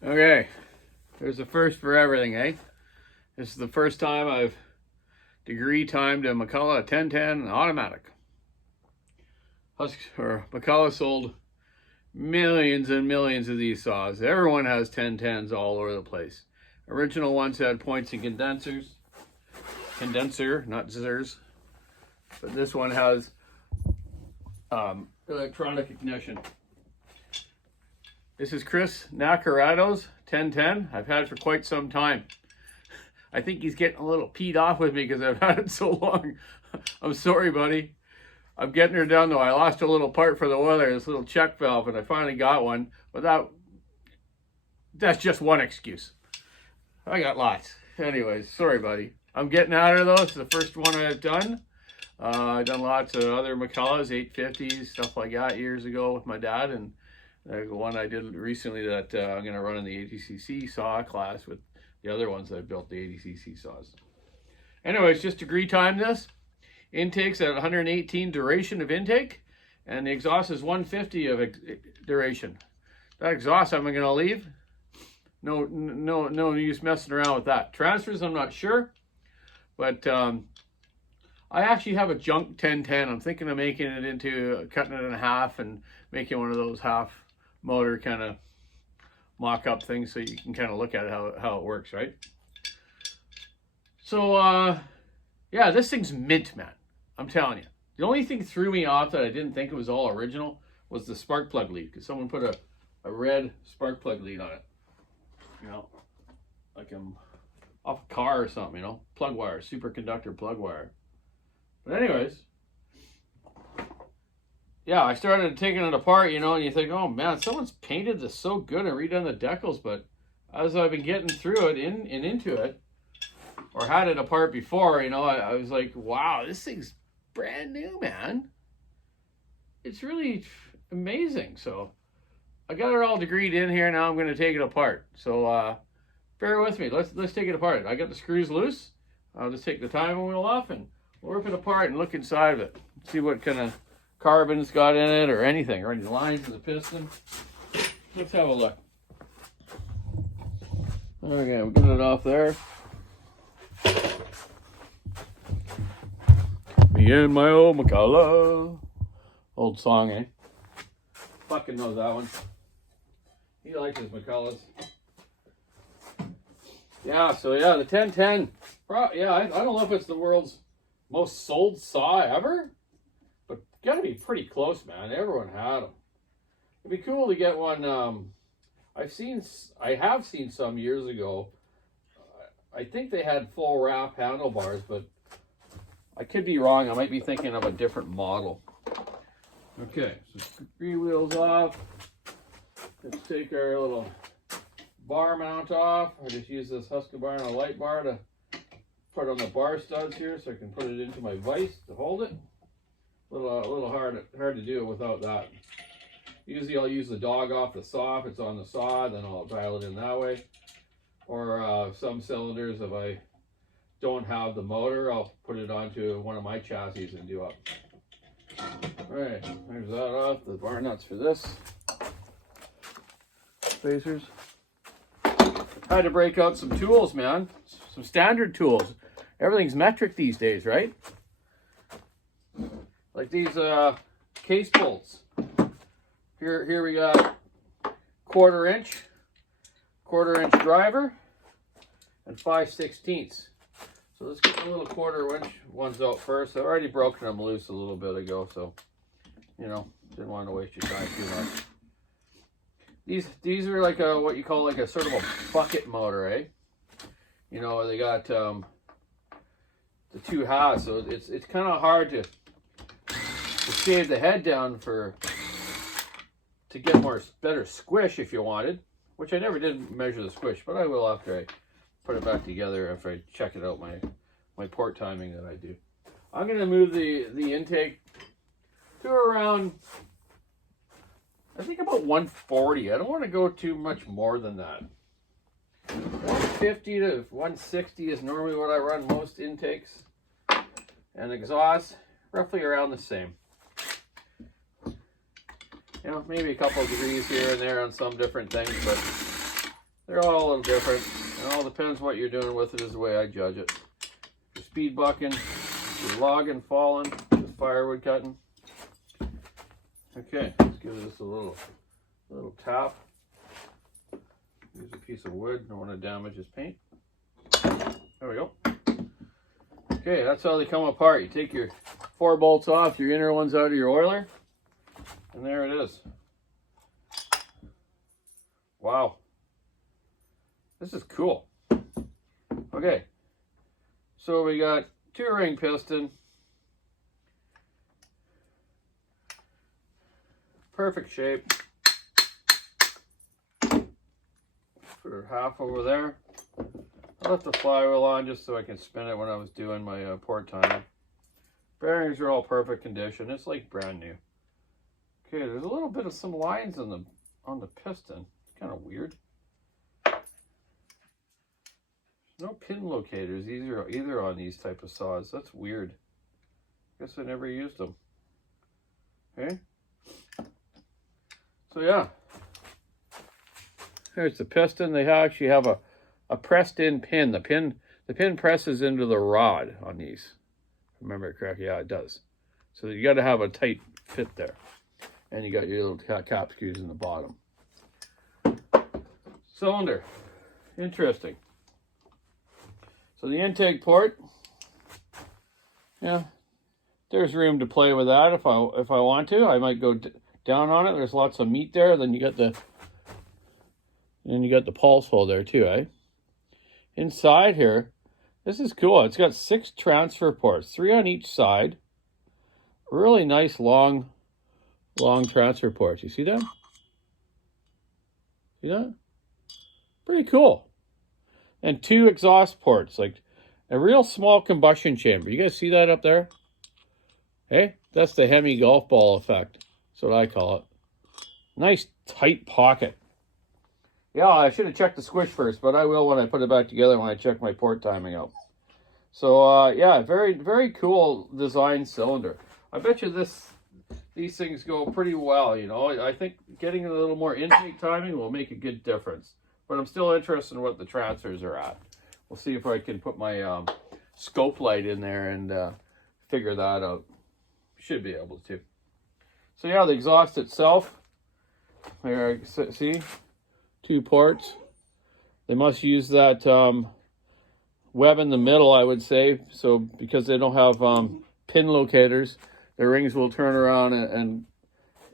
Okay, there's a first for everything, eh? This is the first time I've degree timed a McCulloch 1010 automatic. McCulloch sold millions and millions of these saws. Everyone has 1010s all over the place. Original ones had points and condenser, not scissors. But this one has electronic ignition. This is Chris Nacarato's 1010. I've had it for quite some time. I think he's getting a little peed off with me because I've had it so long. I'm sorry, buddy. I'm getting her done though. I lost a little part for the oiler, this little check valve, and I finally got one. But that's just one excuse. I got lots. Anyways, sorry, buddy. I'm getting out of those. It's the first one I've done. I've done lots of other McCullochs, 850s, stuff like that years ago with my dad, and the one I did recently that I'm going to run in the ADCC saw class with the other ones that I built, the ADCC saws. Anyways, just degree time this. Intake's at 118 duration of intake, and the exhaust is 150 of duration. That exhaust I'm going to leave. No use messing around with that. Transfers, I'm not sure, but I actually have a junk 1010. I'm thinking of making it into, cutting it in half and making one of those half motor kind of mock-up things so you can kind of look at it, how it works, right? So, yeah, this thing's mint, man. I'm telling you. The only thing threw me off that I didn't think it was all original was the spark plug lead, because someone put a red spark plug lead on it. You know, like I'm off a car or something, you know, plug wire, superconductor plug wire. But anyways, yeah, I started taking it apart, you know, and you think, oh man, someone's painted this so good and redone the decals, but as I've been getting through it and into it, or had it apart before, you know, I was like, wow, this thing's brand new, man. It's really amazing. So I got it all degreed in here. Now I'm going to take it apart. So bear with me. Let's take it apart. I got the screws loose. I'll just take the timing wheel off and we'll rip it apart and look inside of it. See what kind of carbon it's got in it or anything, or any lines in the piston. Let's have a look. Okay, we'll get it off there. Me and my old McCulloch. Old song, eh? Fucking knows that one. He likes his McCullochs. Yeah, so yeah, the 1010. Yeah, I don't know if it's the world's most sold saw ever, but gotta be pretty close, man. Everyone had them. It'd be cool to get one. I have seen some years ago. I think they had full wrap handlebars, but I could be wrong. I might be thinking of a different model. Okay, so three wheels off. Let's take our little bar mount off. I just use this Husqvarna light bar to put on the bar studs here so I can put it into my vise to hold it. A little hard to do without that. Usually I'll use the dog off the saw if it's on the saw, then I'll dial it in that way. Or some cylinders, if I don't have the motor, I'll put it onto one of my chassis and do up. Alright, there's that off. The bar nuts for this. Spacers. Had to break out some tools, man. Some standard tools. Everything's metric these days, right? Like these case bolts. Here we got quarter inch driver and 5/16. So let's get the little quarter inch ones out first. I've already broken them loose a little bit ago, so you know, didn't want to waste your time too much. These are like what you call like a sort of a bucket motor, eh? You know, they got the two halves, so it's kind of hard to shave the head down to get better squish if you wanted, which I never did measure the squish, but I will after I put it back together after I check it out, my port timing that I do. I'm going to move the intake to around, I think about 140. I don't want to go too much more than that. 150 to 160 is normally what I run most intakes. And exhaust, roughly around the same. You know, maybe a couple of degrees here and there on some different things, but They're all a little different. It all depends what you're doing with it is the way I judge it. If you're speed bucking, if you're logging, falling, just firewood cutting. Okay, let's give this a little tap. Use a piece of wood, don't want to damage his paint. There we go. Okay, that's how they come apart. You take your 4 bolts off, your inner ones out of your oiler, and there it is. Wow. This is cool. Okay, so we got 2-ring piston. Perfect shape. Put half over there. I left the flywheel on just so I can spin it when I was doing my port timing. Bearings are all perfect condition. It's like brand new. Okay, there's a little bit of some lines on the piston. It's kind of weird. No pin locators either on these type of saws. That's weird. Guess I never used them. Okay. So yeah. Here's the piston. They actually have a pressed in pin. The pin presses into the rod on these. Remember it correctly? Yeah, it does. So you got to have a tight fit there. And you got your little cap screws in the bottom. Cylinder. Interesting. So the intake port, yeah, there's room to play with that if I want to. I might go down on it. There's lots of meat there. Then you got the pulse hole there too, eh? Inside here, this is cool. It's got 6 transfer ports, 3 on each side. Really nice long transfer ports. You see that? See that? Pretty cool. And 2 exhaust ports, like a real small combustion chamber. You guys see that up there? Hey, that's the Hemi golf ball effect. That's what I call it. Nice tight pocket. Yeah, I should have checked the squish first, but I will when I put it back together when I check my port timing out. So yeah, very, very cool design cylinder. I bet you these things go pretty well, you know. I think getting a little more intake timing will make a good difference. But I'm still interested in what the transfers are at. We'll see if I can put my scope light in there and figure that out. Should be able to. So yeah, the exhaust itself. There, see? 2 ports. They must use that web in the middle, I would say. So because they don't have pin locators, the rings will turn around and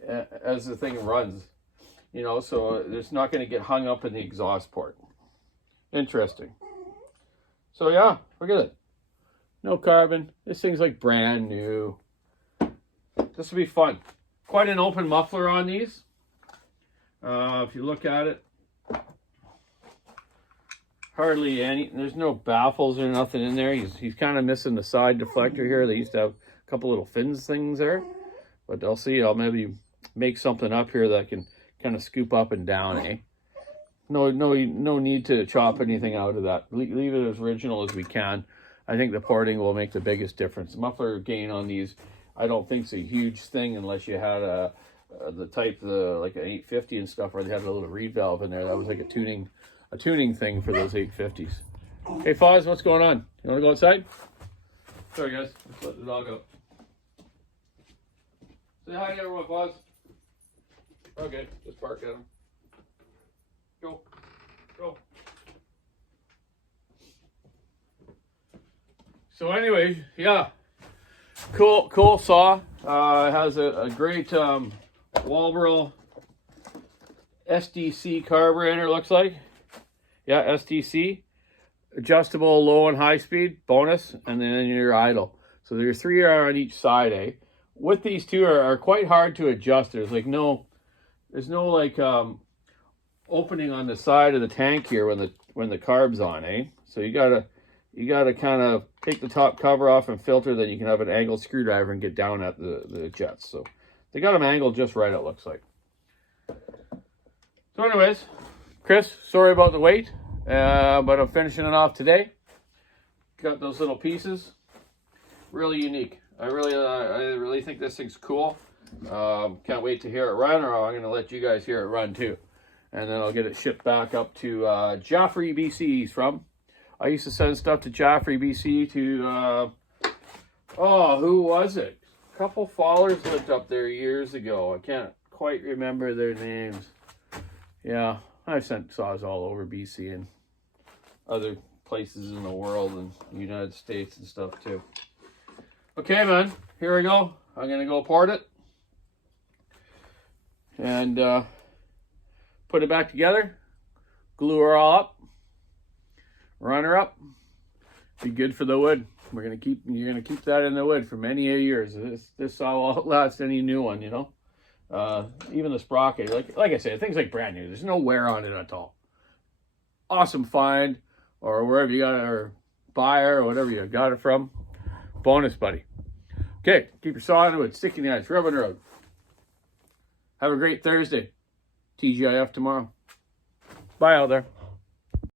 as the thing runs. You know, so it's not going to get hung up in the exhaust port. Interesting. So yeah, look at it. No carbon. This thing's like brand new. This will be fun. Quite an open muffler on these. If you look at it, hardly any. There's no baffles or nothing in there. He's kind of missing the side deflector here. They used to have a couple little fins things there, but I'll see. I'll maybe make something up here that can kind of scoop up and down, eh? No need to chop anything out of that. Leave it as original as we can. I think the porting will make the biggest difference. Muffler gain on these, I don't think it's a huge thing unless you had the type like an 850 and stuff where they had a little reed valve in there. That was like a tuning thing for those 850s. Hey Foz, what's going on? You want to go outside? Sorry guys, let's let the dog out. Say hi to everyone, Foz. Okay, just bark at him. Go. So anyways, yeah. Cool saw. It has a great Walbro SDC carburetor, looks like. Yeah, SDC. Adjustable low and high speed, bonus, and then your idle. So there's 3 are on each side, eh? With these 2 are quite hard to adjust. There's no like opening on the side of the tank here when the carb's on, eh? So you gotta kind of take the top cover off and filter, then you can have an angled screwdriver and get down at the jets. So they got them angled just right, it looks like. So anyways, Chris, sorry about the wait, but I'm finishing it off today. Got those little pieces, really unique. I really think this thing's cool. Can't wait to hear it run, or I'm going to let you guys hear it run too. and then I'll get it shipped back up to Jaffrey, BC. He's from. I used to send stuff to Jaffrey, BC to, who was it? A couple fallers lived up there years ago. I can't quite remember their names. Yeah, I've sent saws all over BC and other places in the world and the United States and stuff too. Okay, man, here we go. I'm going to go part it and put it back together, glue her all up, run her up, be good for the wood. You're gonna keep that in the wood for many years. This saw will outlast any new one, you know. Even the sprocket, like I said, things like brand new. There's no wear on it at all. Awesome find, or wherever you got it, or buyer, or whatever you got it from. Bonus, buddy. Okay, keep your saw in the wood, sticking the ice, rubbing the road. Have a great Thursday. TGIF tomorrow. Bye out there.